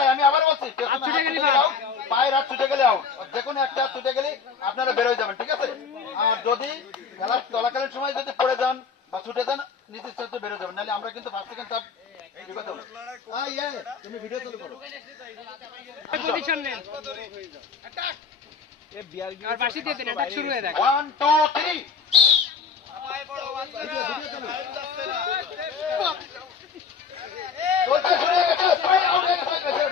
নাই, আমি আবার বলছি পায়ের হাত ছুটে গেলে আউট, যে কোনো একটা হাত ছুটে গেলে আপনারা বের হয়ে যাবেন, ঠিক আছে? আর যদি খেলা চলাকালীন সময় যদি পড়ে যান বা ছুটে যান নিচের সাথে বের হয়ে যাবেন, নাহলে আমরা কিন্তু ফার্স্ট সেকেন্ড থার্ড তুমি ভিডিও চালু করো। পজিশন নেন আর বাসি দিয়ে দেন, এটা শুরু হয়ে যায় 1 2 3 চলতে শুরু হয়ে গেছে, ছয় আউট হয়ে গেছে,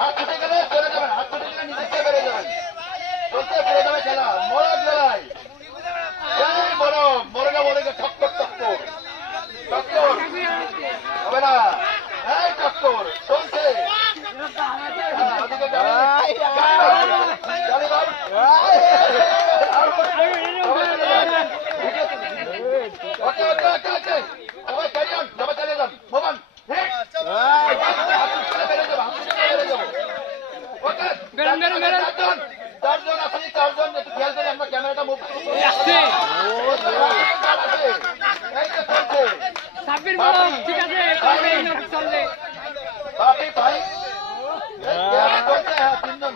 হাত ছুটে গেলে চলে যাবেন, হাত ছুটে গেলে নিচে বের হয়ে যাবেন, চলতে ফিরে যাবে খেলা। মরদ লড়াই, এই মরগা ঠক্কর টক্কর টক্কর হবে না, এই টক্কর চলছে। ওদিকে ওকে ওকে ওকে ওকে সবাই ক্যারি অন, সবাই চালিয়ে যান, মুভ অন, চারজন আছে, চারজন একটু খেয়াল করে আমরা ক্যামেরাটা মুভ করছি। ঠিক আছে বাপি ভাই তিনজন